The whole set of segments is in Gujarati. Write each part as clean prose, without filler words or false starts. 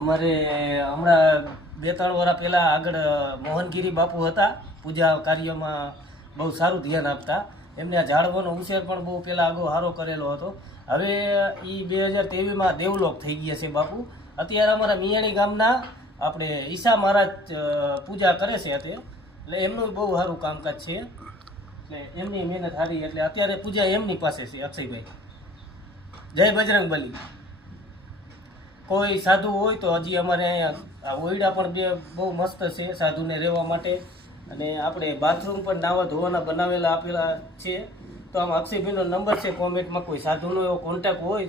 અમારે હમણાં 2-3 વર્ષ પહેલાં આગળ મોહનગીરી બાપુ હતા, પૂજા કાર્યમાં બહુ સારું ધ્યાન આપતા. એમને આ ઝાડવાનો ઉછેર પણ બહુ પહેલાં આગો સારો કરેલો હતો. હવે એ 2023માં દેવલોક થઈ ગયા છે બાપુ. અત્યારે અમારા મિયાણી ગામના આપણે ઈસા મહારાજ પૂજા કરે છે એટલે એમનું બહુ સારું કામકાજ છે. એટલે એમની મહેનત સારી, એટલે અત્યારે પૂજા એમની પાસે છે. અક્ષયભાઈ, જય બજરંગબલી. કોઈ સાધુ હોય તો હજી અમારે અહીંયા ઓયડા પણ બહુ મસ્ત છે સાધુને રહેવા માટે, અને આપણે બાથરૂમ પણ નાવા ધોવાના બનાવેલા આપેલા છે. તો આમ અક્ષયભાઈનો નંબર છે, કોમેન્ટમાં કોઈ સાધુનો એવો કોન્ટેક્ટ હોય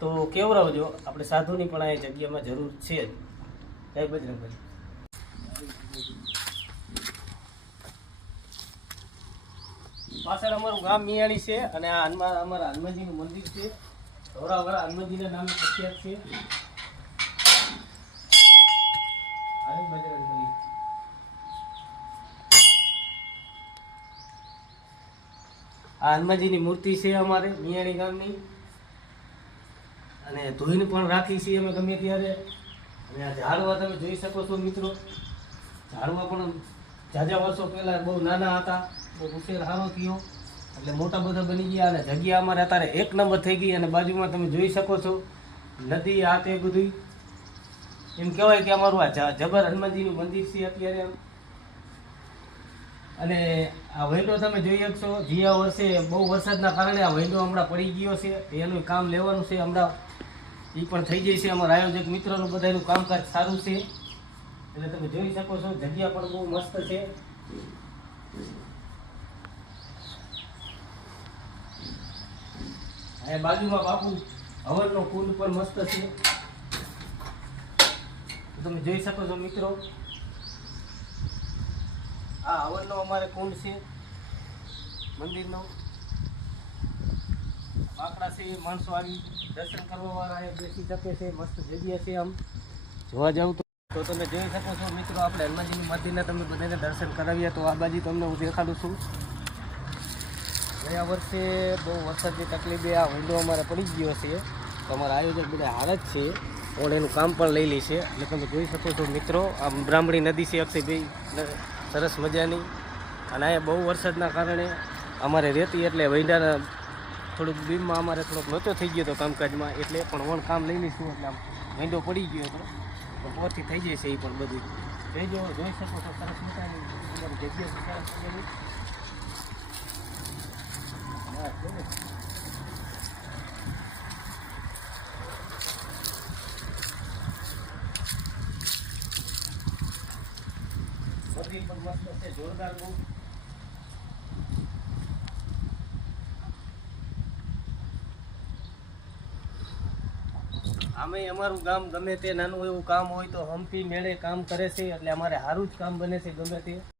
તો કેવડાવજો. આપણે સાધુની પણ આ જગ્યામાં જરૂર છે જ. જય બજરંગબલી. પાછળ અમારું ગામ મિયાણી છે, અને આ અમારા હનુમાનજીનું મંદિર છે. ધોરાવાળા હનુમાનજીના નામે પ્રખ્યાત છે. આ હનુમાનજીની મૂર્તિ છે અમારે મિયાણી ગામની, અને ધોઈને પણ રાખી છીએ અમે ગમે ત્યારે. અને આ ઝાડવા તમે જોઈ શકો છો મિત્રો. ઝાડવા પણ ઝાઝા વર્ષો પહેલાં બહુ નાના હતા, બહુ ઉછેર સારો થયો એટલે મોટા બધા બની ગયા. અને જગ્યા અમારે અત્યારે 1 નંબર થઈ ગઈ. અને બાજુમાં તમે જોઈ શકો છો નદી, આ તે બધું. એમ કહેવાય કે અમારું આ જબર હનુમાનજીનું મંદિર છે અત્યારે. અને આ વૈંડો તમે જોઈ શકશો, જીયા વર્ષે બહુ વરસાદના કારણે આ વૈંડો હમણાં પડી ગયો છે. એનું કામ લેવાનું છે હમણાં, એ પણ થઈ જાય છે. અમારા આયોજક મિત્રોનું બધાનું કામકાજ સારું છે, એટલે તમે જોઈ શકો છો. જગ્યા પણ બહુ મસ્ત છે. અને બાજુમાં બાપુ હવનનો કુંડ પણ મસ્ત છે, તમે જોઈ શકો છો મિત્રો. આ હવનનો અમારે કુંડ છે મંદિરનો. આંકડા છે, માણસો આવી દર્શન કરવા વાળા બેસી શકે છે. મસ્ત જગ્યા છે. આમ જોવા જાવ તો તમે જોઈ શકો છો મિત્રો. આપણે હનુમાનજીની મંદિરના તમે બધાને દર્શન કરાવ્યા, તો આ બાજુ તમને હું દેખાડું છું. ગયા વર્ષે બહુ વરસાદની તકલીફે આ વિન્ડો અમારે પડી ગયો છે, તો અમારા આયોજક બધા હાલ જ છે, પણ એનું કામ પણ લઈ લે છે. એટલે તમે જોઈ શકો છો મિત્રો. આ બ્રાહ્મણી નદી છે અક્ષયભાઈ, સરસ મજાની. અને અહીંયા બહુ વરસાદના કારણે અમારે રહેતી, એટલે વૈંડાના થોડુંક બીમમાં અમારે થોડોક લોચો થઈ ગયો હતો કામકાજમાં, એટલે પણ વણ કામ લઈ લઈશું. એટલે આમ વૈંડો પડી ગયો હતો, તો પોરથી થઈ જાય છે એ પણ બધું. જોઈ શકો છો સરસ મજાની અમારી જગ્યા છે, સરસ મજાની. મંદિર પણ મસ્ત છે, જોરદાર બહુ. આમે અમારું ગામ ગમે તે નાનું એવું કામ હોય તો હમ્પી મેળે કામ કરે છે, એટલે અમારે સારું જ કામ બને છે ગમે તે.